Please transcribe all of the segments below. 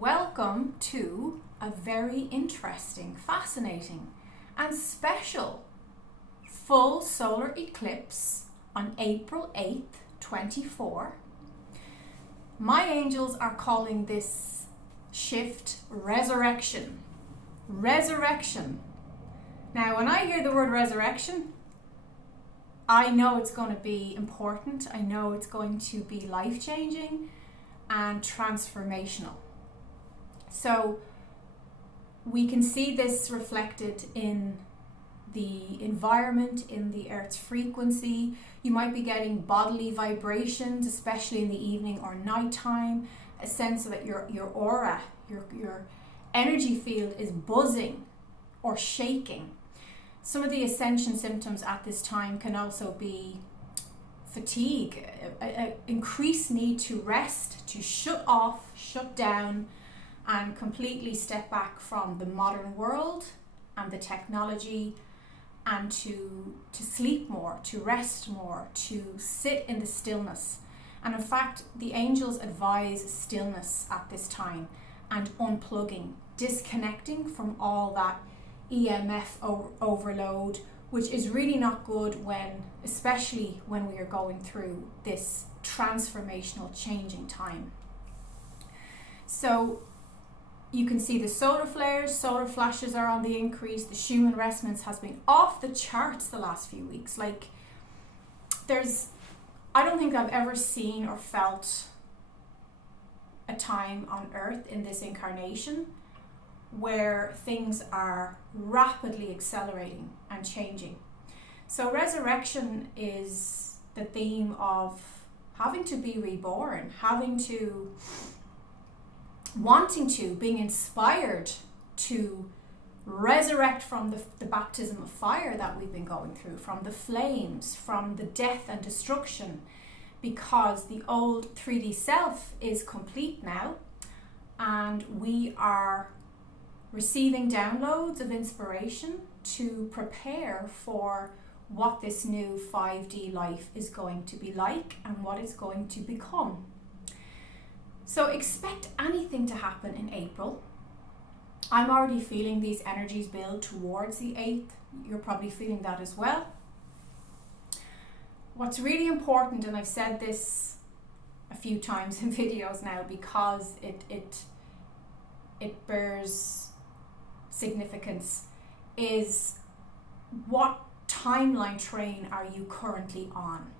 welcome to a very interesting, fascinating and special full solar eclipse on April 8th, 24. My angels are calling this shift resurrection. Resurrection. Now, when I hear the word resurrection, I know it's going to be important. I know it's going to be life-changing and transformational. So we can see this reflected in the environment, in the Earth's frequency. You might be getting bodily vibrations, especially in the evening or nighttime, a sense that your aura, your energy field is buzzing or shaking. Some of the ascension symptoms at this time can also be fatigue, an increased need to rest, to shut off, shut down, and completely step back from the modern world and the technology, and to sleep more, to rest more, to sit in the stillness. And in fact, the angels advise stillness at this time and unplugging, disconnecting from all that EMF overload, which is really not good especially when we are going through this transformational changing time. So you can see the solar flares, solar flashes are on the increase. The Schumann resonance has been off the charts the last few weeks. I don't think I've ever seen or felt a time on Earth in this incarnation where things are rapidly accelerating and changing. So resurrection is the theme of having to be reborn, being inspired to resurrect from the baptism of fire that we've been going through, from the flames, from the death and destruction, because the old 3D self is complete now, and we are receiving downloads of inspiration to prepare for what this new 5D life is going to be like and what it's going to become. So expect anything to happen in April. I'm already feeling these energies build towards the 8th. You're probably feeling that as well. What's really important, and I've said this a few times in videos now because it bears significance, is what timeline train are you currently on?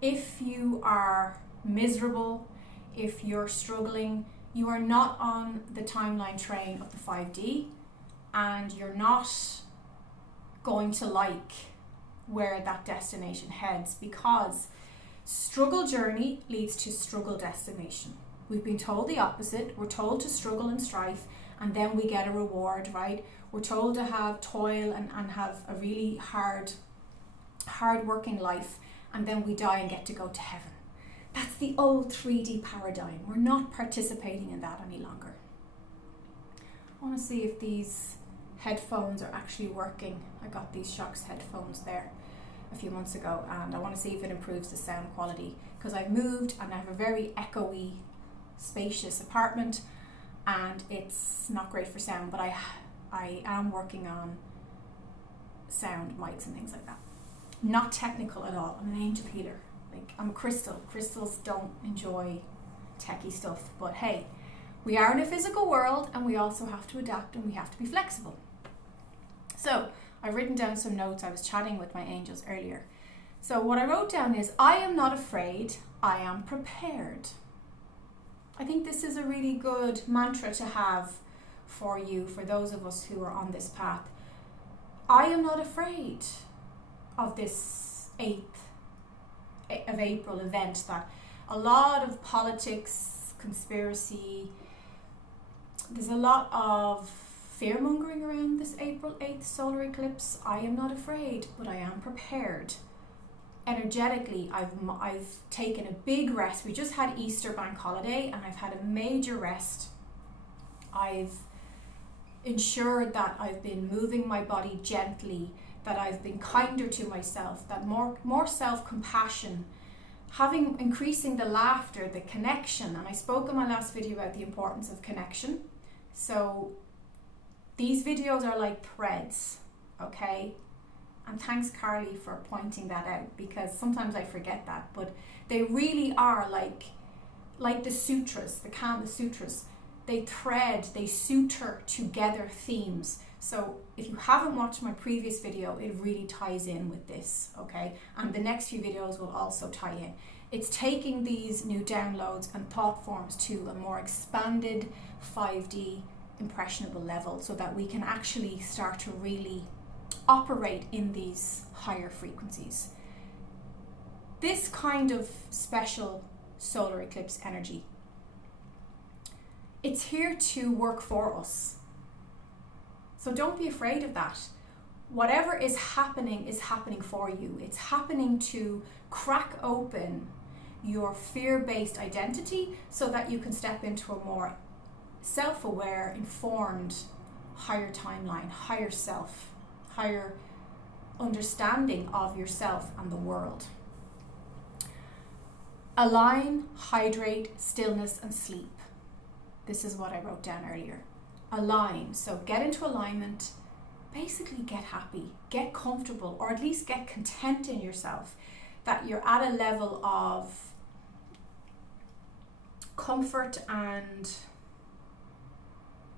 If you are miserable, if you're struggling, you are not on the timeline train of the 5D, and you're not going to like where that destination heads, because struggle journey leads to struggle destination. We've been told the opposite. We're told to struggle and strife, and then we get a reward, right? We're told to have toil and have a really hard working life, and then we die and get to go to heaven. That's the old 3D paradigm. We're not participating in that any longer. I want to see if these headphones are actually working. I got these Shocks headphones there a few months ago, and I want to see if it improves the sound quality, because I've moved and I have a very echoey, spacious apartment, and it's not great for sound, but I am working on sound mics and things like that. Not technical at all. I'm an angel healer. I'm a crystal. Crystals don't enjoy techie stuff, but hey, we are in a physical world, and we also have to adapt, and we have to be flexible. So I've written down some notes. I was chatting with my angels earlier. So what I wrote down is, I am not afraid, I am prepared. I think this is a really good mantra to have for you, for those of us who are on this path. I am not afraid of this 8th of April event, that a lot of politics, conspiracy, there's a lot of fear-mongering around this April 8th solar eclipse. I am not afraid, but I am prepared. Energetically, I've taken a big rest. We just had Easter bank holiday, and I've had a major rest. I've ensured that I've been moving my body gently, that I've been kinder to myself, that more self-compassion increasing the laughter, the connection. And I spoke in my last video about the importance of connection. So these videos are like threads, okay? And thanks, Carly, for pointing that out, because sometimes I forget that, but they really are like the sutras, the Kama Sutras. They suture together themes. So if you haven't watched my previous video, it really ties in with this, okay? And the next few videos will also tie in. It's taking these new downloads and thought forms to a more expanded 5D impressionable level, so that we can actually start to really operate in these higher frequencies. This kind of special solar eclipse energy, it's here to work for us. So don't be afraid of that. Whatever is happening for you. It's happening to crack open your fear-based identity so that you can step into a more self-aware, informed, higher timeline, higher self, higher understanding of yourself and the world. Align, hydrate, stillness, and sleep. This is what I wrote down earlier. Align, so get into alignment, basically get happy, get comfortable, or at least get content in yourself, that you're at a level of comfort and,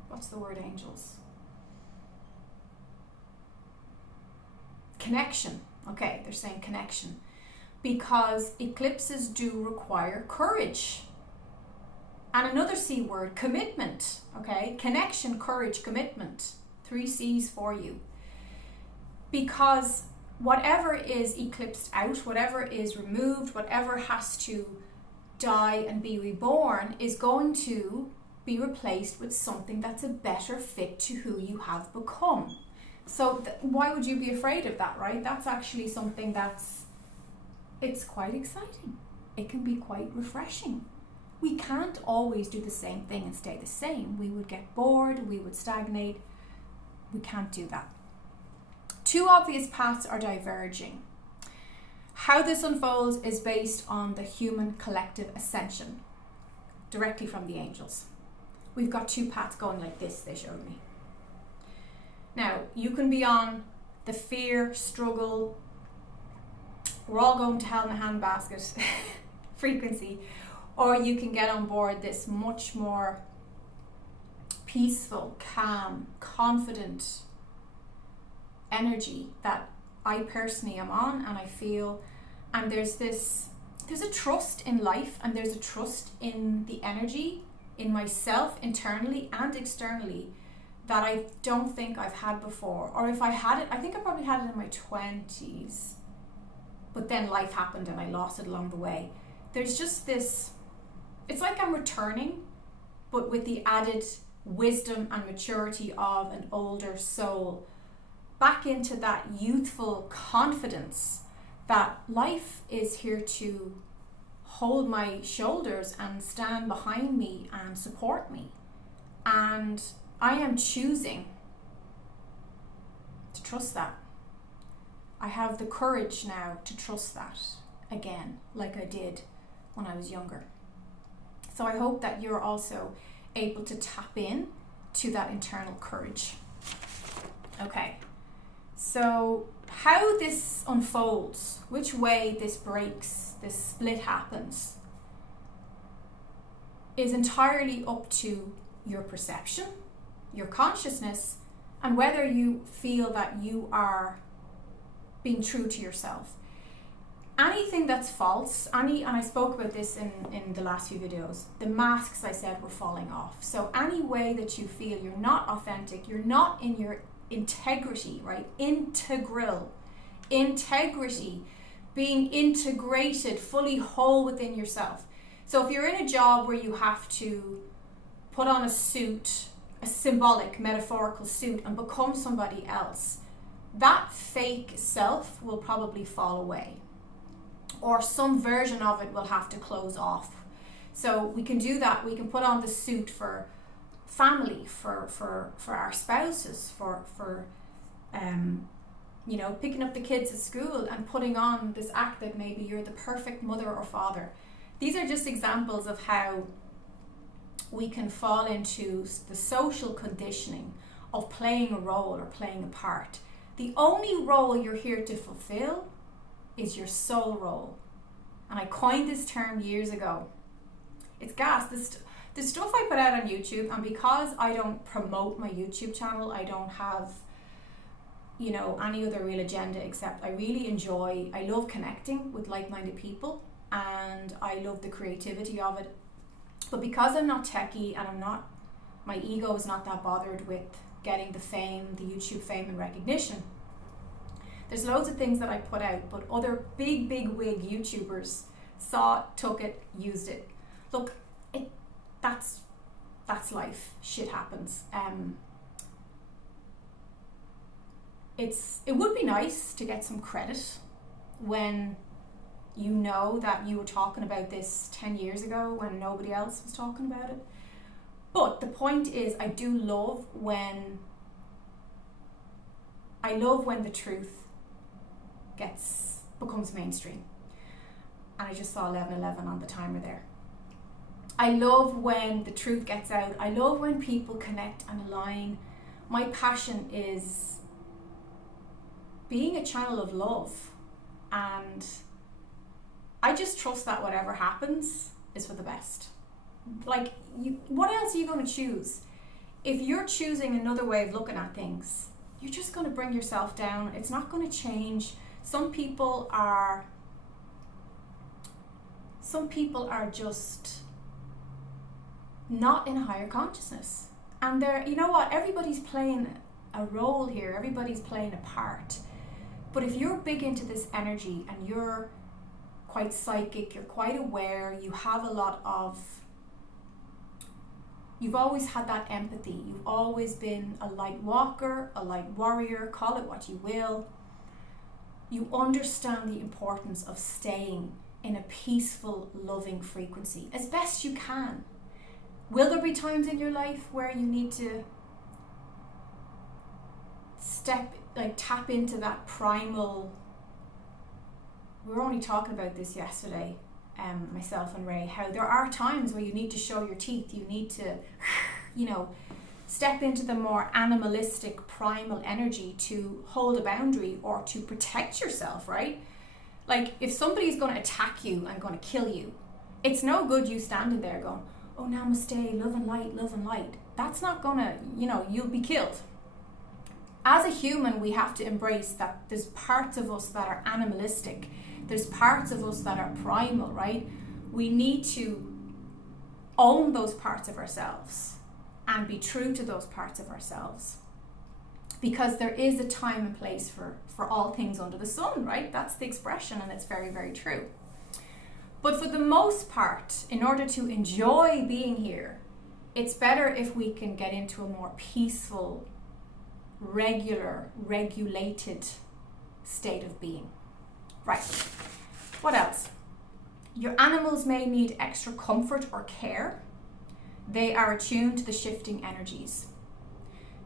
what's the word, angels? Connection. Okay, they're saying connection, because eclipses do require courage. And another C word, commitment. Okay, connection, courage, commitment. 3 C's for you. Because whatever is eclipsed out, whatever is removed, whatever has to die and be reborn is going to be replaced with something that's a better fit to who you have become. So why would you be afraid of that, right? That's actually something it's quite exciting. It can be quite refreshing. We can't always do the same thing and stay the same. We would get bored, we would stagnate. We can't do that. 2 obvious paths are diverging. How this unfolds is based on the human collective ascension, directly from the angels. We've got 2 paths going like this, they showed me. Now, you can be on the fear, struggle, we're all going to hell in a handbasket frequency, or you can get on board this much more peaceful, calm, confident energy that I personally am on, and I feel, and there's a trust in life, and there's a trust in the energy, in myself, internally and externally, that I don't think I've had before. Or if I had it, I think I probably had it in my 20s, but then life happened and I lost it along the way. There's just this, it's like I'm returning, but with the added wisdom and maturity of an older soul, back into that youthful confidence that life is here to hold my shoulders and stand behind me and support me. And I am choosing to trust that. I have the courage now to trust that again, like I did when I was younger. So I hope that you're also able to tap in to that internal courage. Okay, so how this unfolds, which way this breaks, this split happens, is entirely up to your perception, your consciousness, and whether you feel that you are being true to yourself. Anything that's false, and I spoke about this in the last few videos, the masks I said were falling off. So any way that you feel you're not authentic, you're not in your integrity, right? Integrity, being integrated, fully whole within yourself. So if you're in a job where you have to put on a suit, a symbolic, metaphorical suit, and become somebody else, that fake self will probably fall away, or some version of it will have to close off. So we can do that. We can put on the suit for family, for our spouses, for picking up the kids at school and putting on this act that maybe you're the perfect mother or father. These are just examples of how we can fall into the social conditioning of playing a role or playing a part. The only role you're here to fulfill is your soul role. And I coined this term years ago. It's gas. The stuff I put out on YouTube, and because I don't promote my YouTube channel, I don't have any other real agenda, except I love connecting with like-minded people, and I love the creativity of it. But because I'm not techie and my ego is not that bothered with getting the fame, the YouTube fame and recognition, there's loads of things that I put out, but other big wig YouTubers saw it, took it, used it. Look, that's life. Shit happens. It would be nice to get some credit when you know that you were talking about this 10 years ago when nobody else was talking about it. But the point is, I love when the truth becomes mainstream. And I just saw 11:11 on the timer there. I love when the truth gets out. I love when people connect and align. My passion is being a channel of love, and I just trust that whatever happens is for the best. Like, what else are you going to choose? If you're choosing another way of looking at things, you're just going to bring yourself down. It's not going to change. Some people are just not in a higher consciousness. And everybody's playing a role here. Everybody's playing a part. But if you're big into this energy and you're quite psychic, you're quite aware, you've always had that empathy. You've always been a light walker, a light warrior, call it what you will. You understand the importance of staying in a peaceful, loving frequency as best you can. Will there be times in your life where you need to tap into that primal? We were only talking about this yesterday, myself and Ray, how there are times where you need to show your teeth. You need to, step into the more animalistic, primal energy to hold a boundary or to protect yourself, right? Like, if somebody's going to attack you and going to kill you, it's no good you standing there going, oh, namaste, love and light, love and light. That's not going to, you'll be killed. As a human, we have to embrace that there's parts of us that are animalistic. There's parts of us that are primal, right? We need to own those parts of ourselves and be true to those parts of ourselves. Because there is a time and place for all things under the sun, right? That's the expression, and it's very, very true. But for the most part, in order to enjoy being here, it's better if we can get into a more peaceful, regulated state of being. Right. What else? Your animals may need extra comfort or care. They are attuned to the shifting energies.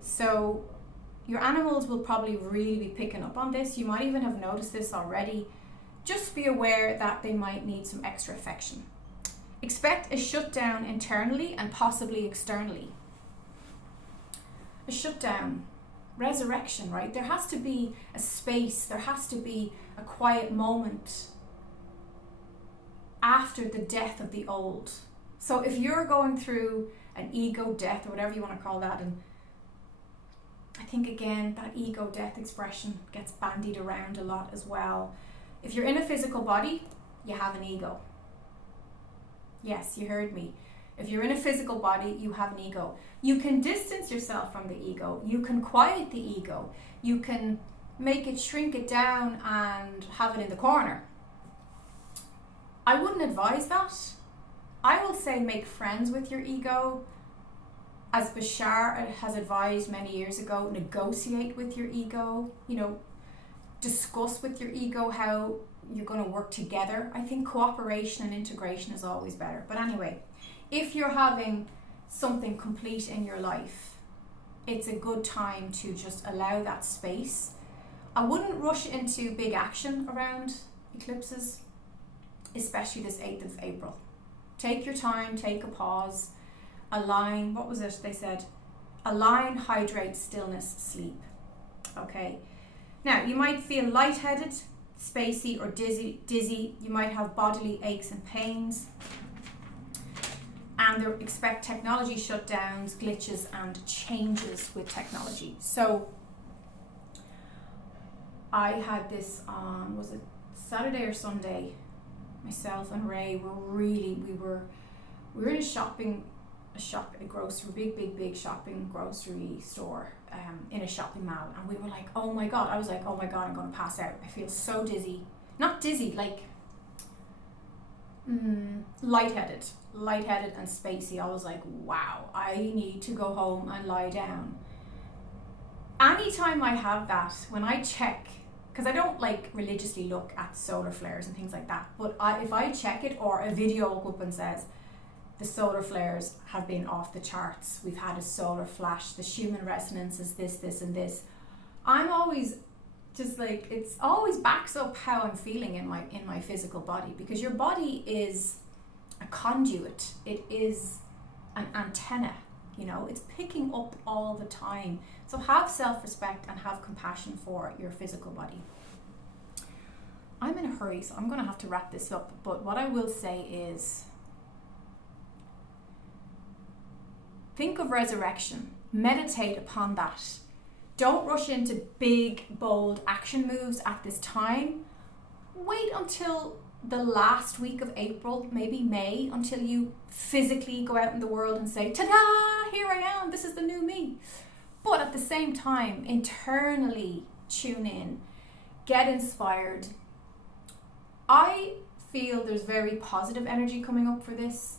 So your animals will probably really be picking up on this. You might even have noticed this already. Just be aware that they might need some extra affection. Expect a shutdown internally and possibly externally. A shutdown, resurrection, right? There has to be a space, there has to be a quiet moment after the death of the old. So if you're going through an ego death, or whatever you want to call that, and I think again that ego death expression gets bandied around a lot as well. If you're in a physical body, you have an ego. Yes, you heard me. If you're in a physical body, you have an ego. You can distance yourself from the ego. You can quiet the ego. You can make it, shrink it down and have it in the corner. I wouldn't advise that. I will say make friends with your ego. As Bashar has advised many years ago, negotiate with your ego. Discuss with your ego how you're going to work together. I think cooperation and integration is always better. But anyway, if you're having something complete in your life, it's a good time to just allow that space. I wouldn't rush into big action around eclipses, especially this 8th of April. Take your time, take a pause, align, what was it they said? Align, hydrate, stillness, sleep. Okay. Now, you might feel lightheaded, spacey or dizzy. You might have bodily aches and pains. And expect technology shutdowns, glitches, and changes with technology. So, I had this on, was it Saturday or Sunday? Myself and Ray we were in a grocery, big shopping grocery store, in a shopping mall, and we were like, oh my god, I was like, oh my god, I'm going to pass out. I feel so dizzy. Not dizzy, like lightheaded and spacey. I was like, wow, I need to go home and lie down. Anytime I have that, when I check, because I don't like religiously look at solar flares and things like that, but if I check it or a video will go up and says the solar flares have been off the charts, we've had a solar flash, the Schumann resonance is this and this, I'm always just like, it's always backs up how I'm feeling in my physical body, because your body is a conduit, it is an antenna, you know, it's picking up all the time. So have self-respect and have compassion for your physical body. I'm in a hurry, so I'm going to have to wrap this up, but what I will say is, think of resurrection, meditate upon that. Don't rush into big, bold action moves at this time. Wait until the last week of April, maybe May, until you physically go out in the world and say, ta-da, here I am, this is the new me. But at the same time, internally tune in, get inspired. I feel there's very positive energy coming up for this.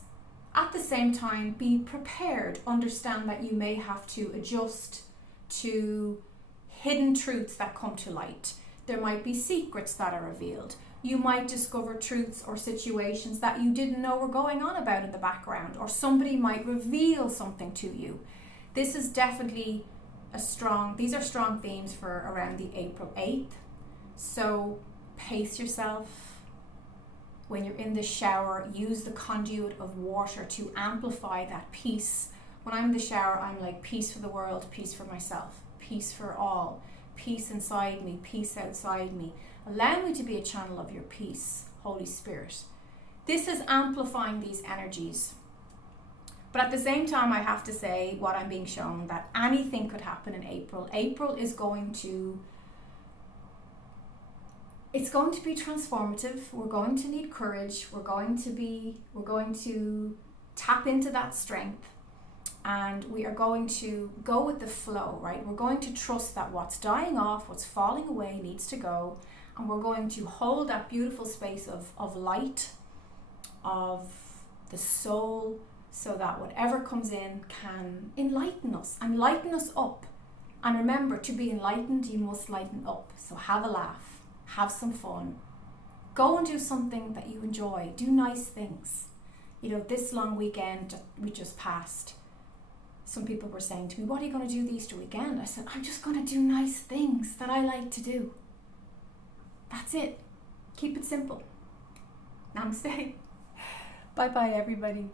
At the same time, be prepared, understand that you may have to adjust to hidden truths that come to light. There might be secrets that are revealed. You might discover truths or situations that you didn't know were going on about in the background, or somebody might reveal something to you. This is definitely these are strong themes for around the April 8th. So pace yourself. When you're in the shower, use the conduit of water to amplify that peace. When I'm in the shower, I'm like, peace for the world, peace for myself, peace for all, peace inside me, peace outside me. Allow me to be a channel of your peace, Holy Spirit. This is amplifying these energies. But at the same time, I have to say what I'm being shown, that anything could happen in April. April is going to be transformative. We're going to need courage. We're going to tap into that strength, and we are going to go with the flow, right? We're going to trust that what's dying off, what's falling away needs to go, and we're going to hold that beautiful space of light, of the soul, so that whatever comes in can enlighten us and lighten us up. And remember, to be enlightened, you must lighten up. So have a laugh, have some fun, go and do something that you enjoy, do nice things. You know, this long weekend we just passed, some people were saying to me, what are you going to do the Easter weekend? I said, I'm just going to do nice things that I like to do. That's it. Keep it simple. Namaste. Bye bye, everybody.